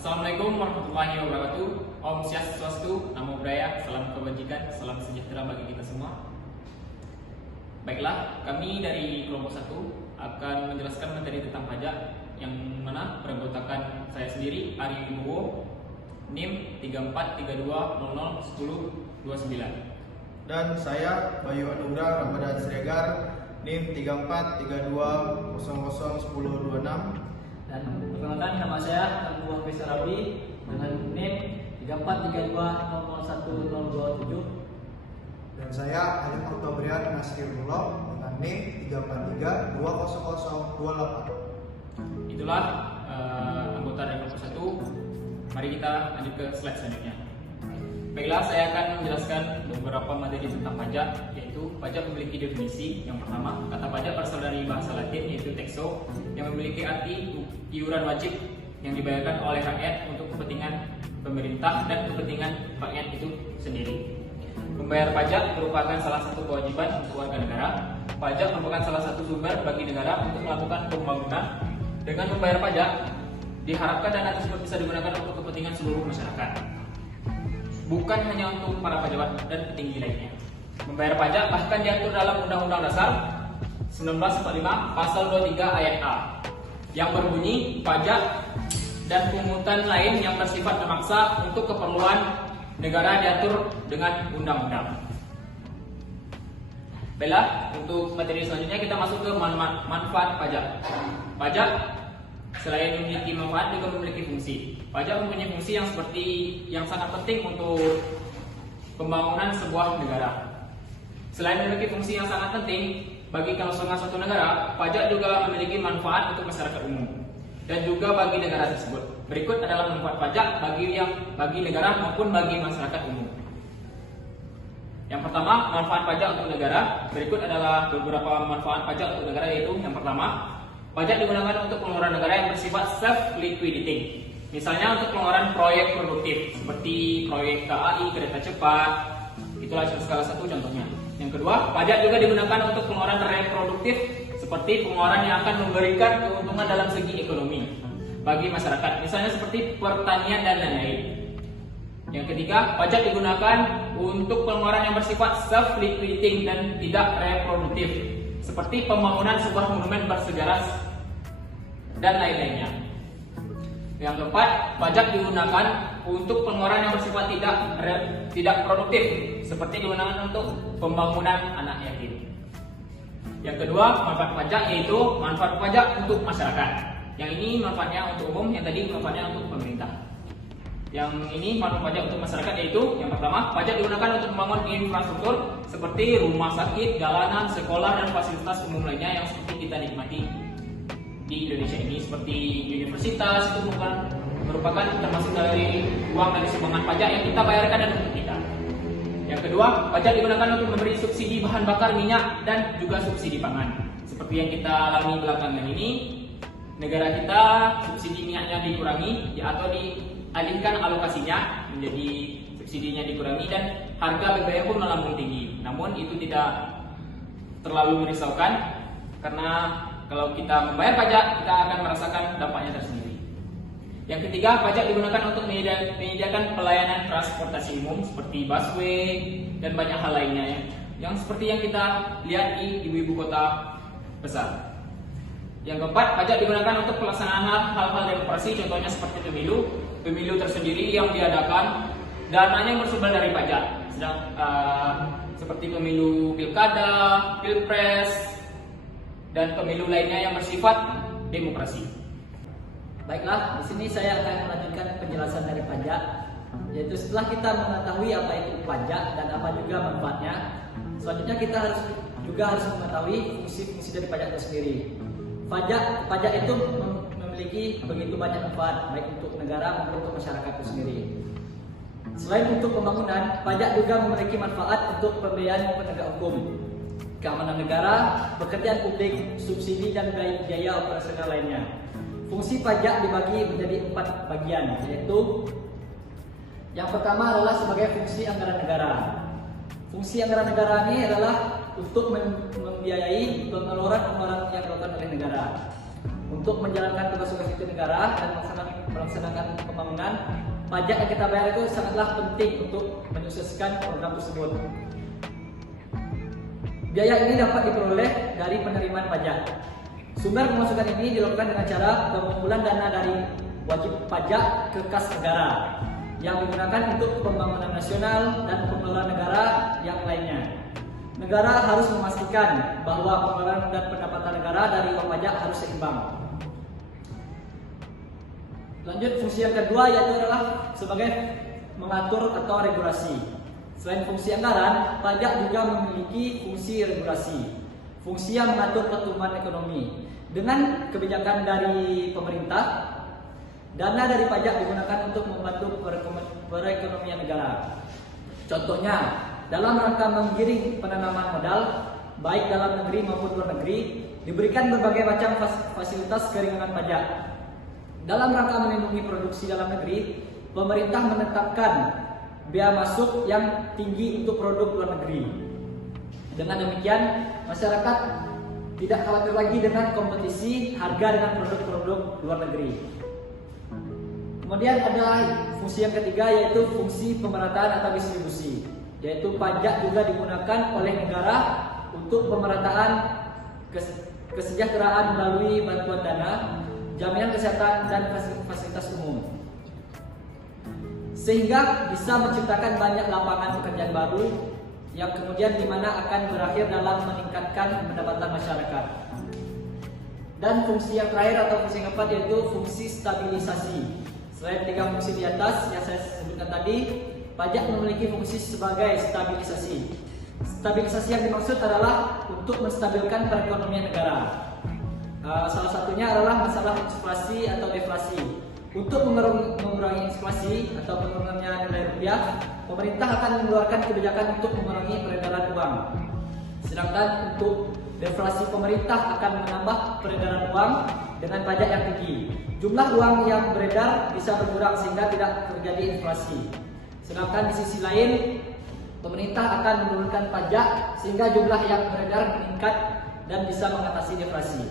Assalamualaikum warahmatullahi wabarakatuh. Om Swastiastu, Namo Buddhaya, salam kebajikan, salam sejahtera bagi kita semua. Baiklah, kami dari kelompok 1 akan menjelaskan materi tentang pajak yang mana beranggotakan saya sendiri, Ari Wibowo, NIM 3432001029. Dan saya Bayu Anugrah Ramadan Siregar, NIM 3432001026. Dan perkenalkan, nama saya Tengku Hafiz Arabi dengan NIM 3432001027. Dan saya Alim Oktobrian Nasrullah dengan NIM 343200028. Itulah anggota dari kelompok 1. Mari kita lanjut ke slide selanjutnya. Baiklah, saya akan menjelaskan beberapa materi tentang pajak, yaitu pajak memiliki definisi. Yang pertama, kata pajak berasal dari bahasa Latin yaitu taxo, yang memiliki arti iuran wajib yang dibayarkan oleh rakyat untuk kepentingan pemerintah dan kepentingan rakyat itu sendiri. Membayar pajak merupakan salah satu kewajiban untuk warga negara. Pajak merupakan salah satu sumber bagi negara untuk melakukan pembangunan. Dengan membayar pajak, diharapkan dana tersebut bisa digunakan untuk kepentingan seluruh masyarakat, bukan hanya untuk para pejabat dan petinggi lainnya. Membayar pajak bahkan diatur dalam Undang-Undang Dasar 1945 Pasal 23 Ayat A yang berbunyi, pajak dan pungutan lain yang bersifat memaksa untuk keperluan negara diatur dengan undang-undang. Baiklah, untuk materi selanjutnya kita masuk ke manfaat pajak. Pajak selain memiliki manfaat juga memiliki fungsi. Pajak mempunyai fungsi yang sangat penting untuk pembangunan sebuah negara. Selain memiliki fungsi yang sangat penting bagi kelangsungan suatu negara, pajak juga memiliki manfaat untuk masyarakat umum dan juga bagi negara tersebut. Berikut adalah manfaat pajak bagi negara maupun bagi masyarakat umum. Yang pertama, manfaat pajak untuk negara. Berikut adalah beberapa manfaat pajak untuk negara, yaitu yang pertama, pajak digunakan untuk pengeluaran negara yang bersifat self-liquidating. Misalnya untuk pengeluaran proyek produktif seperti proyek KAI, kereta cepat. Itulah salah satu contohnya. Yang kedua, pajak juga digunakan untuk pengeluaran reproduktif seperti pengeluaran yang akan memberikan keuntungan dalam segi ekonomi bagi masyarakat, misalnya seperti pertanian dan lain-lain. Yang ketiga, pajak digunakan untuk pengeluaran yang bersifat self-liquidating dan tidak reproduktif seperti pembangunan sebuah monumen bersejarah dan lain-lainnya. Yang keempat, pajak digunakan untuk pengeluaran yang bersifat tidak produktif seperti digunakan untuk pembangunan anak yatim. Yang kedua, manfaat pajak yaitu manfaat pajak untuk masyarakat. Yang ini manfaatnya untuk umum, yang tadi manfaatnya untuk pemerintah. Yang ini manfaat pajak untuk masyarakat yaitu yang pertama, pajak digunakan untuk membangun infrastruktur seperti rumah sakit, jalanan, sekolah, dan fasilitas umum lainnya yang seperti kita nikmati di Indonesia ini, seperti universitas. Itu merupakan termasuk dari uang dari sumbangan pajak yang kita bayarkan dan untuk kita. Yang kedua, pajak digunakan untuk memberi subsidi bahan bakar minyak dan juga subsidi pangan. Seperti yang kita alami belakangan ini, negara kita subsidi minyaknya dikurangi atau dialihkan alokasinya menjadi subsidinya dikurangi dan harga BBM pun melambung tinggi. Namun itu tidak terlalu merisaukan karena kalau kita membayar pajak, kita akan merasakan dampaknya tersendiri. Yang ketiga, pajak digunakan untuk menyediakan pelayanan transportasi umum seperti busway dan banyak hal lainnya yang seperti yang kita lihat di ibu kota besar. Yang keempat, pajak digunakan untuk pelaksanaan hal-hal demokrasi, contohnya seperti pemilu tersendiri yang diadakan, dananya bersumber dari pajak. Seperti pemilu pilkada, pilpres, dan pemilu lainnya yang bersifat demokrasi. Baiklah, di sini saya akan melanjutkan penjelasan dari pajak, yaitu setelah kita mengetahui apa itu pajak dan apa juga manfaatnya, selanjutnya kita harus mengetahui fungsi-fungsi dari pajak itu sendiri. Pajak itu memiliki begitu banyak manfaat, baik untuk negara maupun untuk masyarakat itu sendiri. Selain untuk pembangunan, pajak juga memiliki manfaat untuk pembiayaan penegak hukum, keamanan negara, pekerjaan publik, subsidi dan biaya operasional lainnya. Fungsi pajak dibagi menjadi 4 bagian, yaitu yang pertama adalah sebagai fungsi anggaran negara. Fungsi anggaran negara ini adalah untuk membiayai pengeluaran yang dilakukan oleh negara. untuk menjalankan tugas-tugas itu negara dan melaksanakan pembangunan, pajak yang kita bayar itu sangatlah penting untuk menyukseskan program tersebut. Biaya ini dapat diperoleh dari penerimaan pajak. Sumber pemasukan ini dilakukan dengan cara pengumpulan dana dari wajib pajak ke kas negara yang digunakan untuk pembangunan nasional dan pengeluaran negara yang lainnya. Negara harus memastikan bahwa pengeluaran dan pendapatan negara dari uang pajak harus seimbang. Lanjut, fungsi yang kedua yaitu adalah sebagai mengatur atau regulasi. Selain fungsi anggaran, pajak juga memiliki fungsi regulasi, fungsi yang mengatur pertumbuhan ekonomi. Dengan kebijakan dari pemerintah, dana dari pajak digunakan untuk membantu perekonomian negara. Contohnya, dalam rangka menggiring penanaman modal, baik dalam negeri maupun luar negeri, diberikan berbagai macam fasilitas keringanan pajak. Dalam rangka melindungi produksi dalam negeri, pemerintah menetapkan bea masuk yang tinggi untuk produk luar negeri. Dengan demikian, masyarakat tidak khawatir lagi dengan kompetisi harga dengan produk-produk luar negeri. Kemudian ada fungsi yang ketiga yaitu fungsi pemerataan atau distribusi, yaitu pajak juga digunakan oleh negara untuk pemerataan kesejahteraan melalui bantuan dana, jaminan kesehatan dan fasilitas umum, sehingga bisa menciptakan banyak lapangan pekerjaan baru yang kemudian dimana akan berakhir dalam meningkatkan pendapatan masyarakat. Dan fungsi yang terakhir atau fungsi yang keempat yaitu fungsi stabilisasi. Selain tiga fungsi di atas yang saya sebutkan tadi, pajak memiliki fungsi sebagai stabilisasi. Stabilisasi yang dimaksud adalah untuk menstabilkan perekonomian negara. Salah satunya adalah masalah inflasi atau deflasi. Untuk mengurangi inflasi atau penurunannya nilai rupiah, pemerintah akan mengeluarkan kebijakan untuk mengurangi peredaran uang. Sedangkan untuk deflasi, pemerintah akan menambah peredaran uang dengan pajak yang tinggi. Jumlah uang yang beredar bisa berkurang sehingga tidak terjadi inflasi. Sedangkan di sisi lain, pemerintah akan menurunkan pajak sehingga jumlah yang beredar meningkat dan bisa mengatasi deflasi.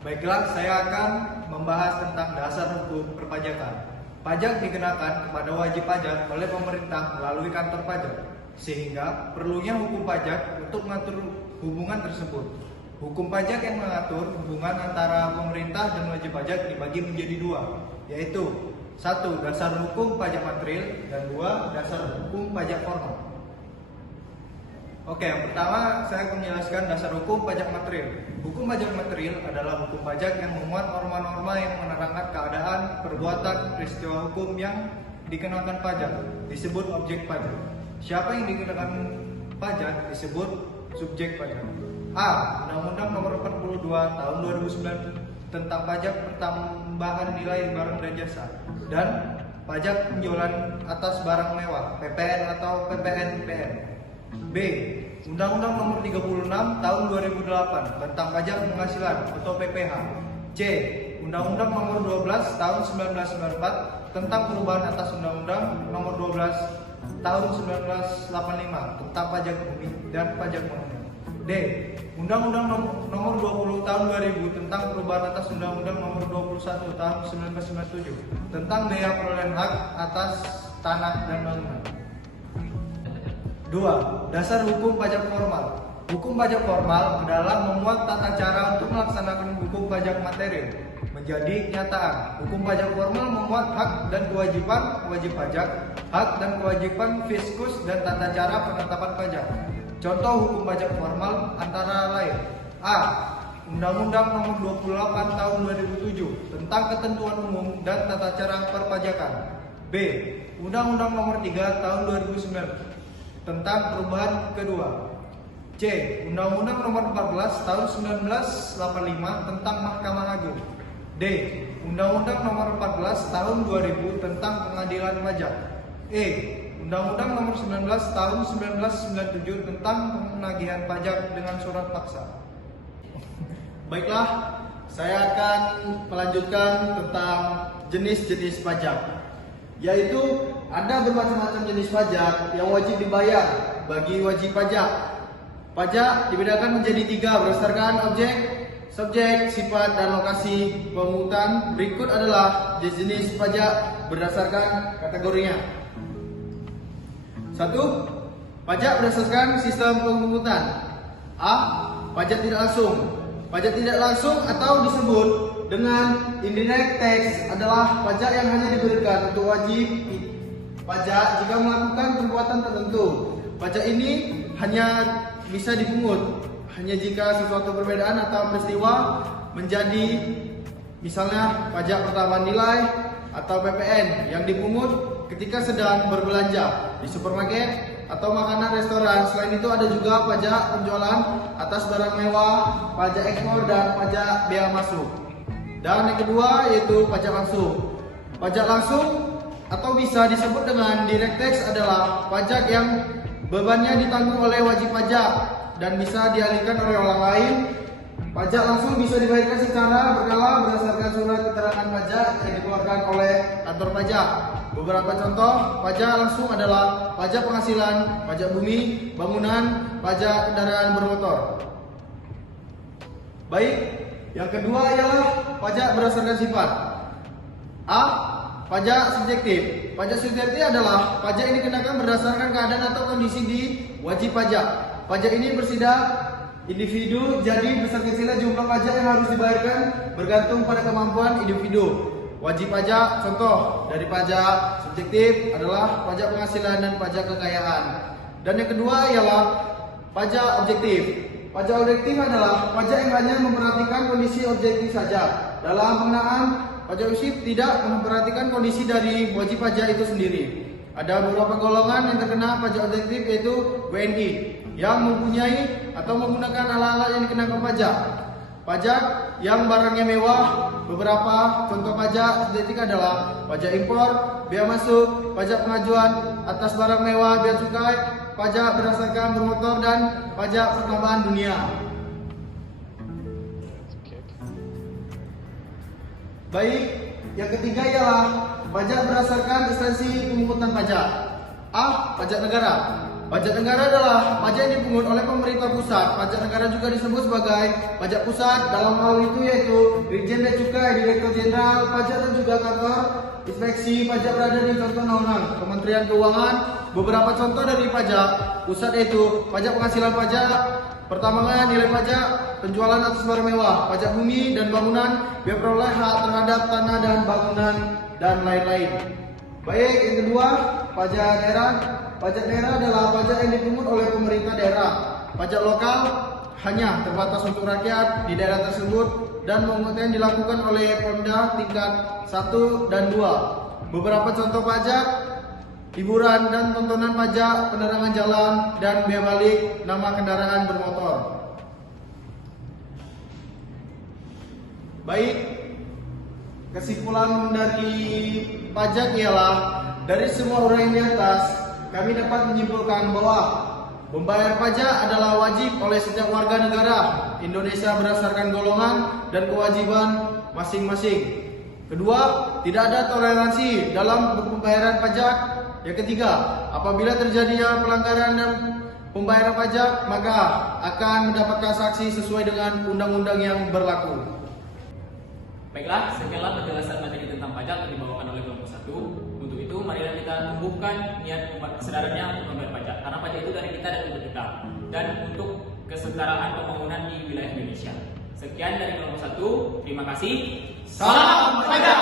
Baiklah, saya akan membahas tentang dasar hukum perpajakan. Pajak dikenakan kepada wajib pajak oleh pemerintah melalui kantor pajak, sehingga perlunya hukum pajak untuk mengatur hubungan tersebut. Hukum pajak yang mengatur hubungan antara pemerintah dan wajib pajak dibagi menjadi dua, yaitu 1. Dasar hukum pajak material dan 2. Dasar hukum pajak formal. Oke, yang pertama saya akan menjelaskan dasar hukum pajak material. Hukum pajak material adalah hukum pajak yang memuat norma-norma yang menerangkan keadaan, perbuatan, peristiwa hukum yang dikenakan pajak, disebut objek pajak. Siapa yang dikenakan pajak disebut subjek pajak. A. Undang-Undang Nomor 42 Tahun 2009 tentang pajak pertambahan nilai barang dan jasa dan pajak penjualan atas barang mewah (PPN atau PPN-PN). B. Undang-Undang Nomor 36 Tahun 2008 tentang pajak penghasilan atau PPh. C. Undang-Undang Nomor 12 Tahun 1994 tentang perubahan atas Undang-Undang Nomor 12 Tahun 1985 tentang pajak bumi dan pajak bangunan. D. Undang-Undang Nomor 20 Tahun 2000 tentang perubahan atas Undang-Undang Nomor 21 Tahun 1997 tentang biaya perolehan hak atas tanah dan bangunan. 2. Dasar hukum pajak formal. Hukum pajak formal adalah memuat tata cara untuk melaksanakan hukum pajak material menjadi kenyataan. Hukum pajak formal memuat hak dan kewajiban wajib pajak, hak dan kewajiban fiskus dan tata cara penetapan pajak. Contoh hukum pajak formal antara lain: A. Undang-Undang Nomor 28 Tahun 2007 tentang ketentuan umum dan tata cara perpajakan. B. Undang-Undang Nomor 3 Tahun 2009 tentang perubahan kedua. C. Undang-Undang Nomor 14 Tahun 1985 tentang Mahkamah Agung. D. Undang-Undang Nomor 14 Tahun 2000 tentang Pengadilan Pajak. E. Undang-Undang Nomor 19 Tahun 1997 tentang penagihan pajak dengan surat paksa. Baiklah, saya akan melanjutkan tentang jenis-jenis pajak, yaitu ada bermacam-macam jenis pajak yang wajib dibayar bagi wajib pajak. Pajak dibedakan menjadi 3 berdasarkan objek subjek, sifat, dan lokasi pemungutan. Berikut adalah jenis pajak berdasarkan kategorinya. 1. Pajak berdasarkan sistem pemungutan. A. Pajak tidak langsung. Pajak tidak langsung atau disebut dengan indirect tax adalah pajak yang hanya diberikan untuk wajib pajak jika melakukan perbuatan tertentu. Pajak ini hanya bisa dipungut hanya jika sesuatu perbedaan atau peristiwa menjadi, misalnya pajak pertambahan nilai atau PPN yang dipungut ketika sedang berbelanja di supermarket atau makanan restoran. Selain itu ada juga pajak penjualan atas barang mewah, pajak ekspor, dan pajak bea masuk. Dan yang kedua yaitu pajak langsung. Pajak langsung atau bisa disebut dengan direct tax adalah pajak yang bebannya ditanggung oleh wajib pajak dan bisa dialihkan oleh orang lain. Pajak langsung bisa dibayarkan secara berkala berdasarkan surat keterangan pajak yang dikeluarkan oleh kantor pajak. Beberapa contoh pajak langsung adalah pajak penghasilan, pajak bumi, bangunan, pajak kendaraan bermotor. Baik, yang kedua ialah pajak berdasarkan sifat. A. Pajak subjektif. Pajak subjektif adalah pajak yang dikenakan berdasarkan keadaan atau kondisi di wajib pajak. Pajak ini bersifat individu, jadi besar kecilnya jumlah pajak yang harus dibayarkan bergantung pada kemampuan individu. Wajib pajak, contoh dari pajak subjektif adalah pajak penghasilan dan pajak kekayaan. Dan yang kedua ialah pajak objektif. Pajak objektif adalah pajak yang hanya memperhatikan kondisi objektif saja. Dalam pengenaan pajak objektif tidak memperhatikan kondisi dari wajib pajak itu sendiri. Ada beberapa golongan yang terkena pajak objektif yaitu WNI yang mempunyai atau menggunakan alat-alat yang dikenakan pajak. Pajak yang barangnya mewah. Beberapa contoh pajak subjektif adalah pajak impor, bea masuk, pajak pengajuan atas barang mewah, bea cukai, pajak berdasarkan bermotor, dan pajak pertambahan dunia. Baik, yang ketiga ialah pajak berdasarkan instansi pemungutan pajak. A. Pajak negara. Pajak negara adalah pajak yang dipungut oleh pemerintah pusat. Pajak negara juga disebut sebagai pajak pusat. Dalam hal itu yaitu Dirjen Bea Cukai, Direktur Jenderal Pajak, dan juga kantor inspeksi pajak berada di contoh naungan Kementerian Keuangan. Beberapa contoh dari pajak pusat yaitu pajak penghasilan pajak, pertambangan, nilai pajak, penjualan atas barang mewah, pajak bumi dan bangunan, bea peroleh hak terhadap tanah dan bangunan, dan lain-lain. Baik, yang kedua, pajak daerah. Pajak daerah adalah pajak yang dipungut oleh pemerintah daerah. Pajak lokal hanya terbatas untuk rakyat di daerah tersebut dan pemungutan dilakukan oleh Pemda tingkat 1 dan 2. Beberapa contoh pajak: hiburan dan tontonan pajak, penerangan jalan, dan bea balik nama kendaraan bermotor. Baik, kesimpulan dari pajak ialah dari semua uraian di atas kami dapat menyimpulkan bahwa membayar pajak adalah wajib oleh setiap warga negara Indonesia berdasarkan golongan dan kewajiban masing-masing. Kedua, tidak ada toleransi dalam pembayaran pajak. Yang ketiga, apabila terjadinya pelanggaran dan pembayaran pajak, maka akan mendapatkan sanksi sesuai dengan undang-undang yang berlaku. Baiklah, sekianlah penjelasan materi tentang pajak yang dibawakan oleh kelompok 1. Untuk itu, marilah kita tumbuhkan niat kesadarannya untuk membayar pajak, karena pajak itu dari kita dan untuk kita, dan untuk kesetaraan pembangunan di wilayah Indonesia. Sekian dari kelompok 1. Terima kasih. Salam pajak.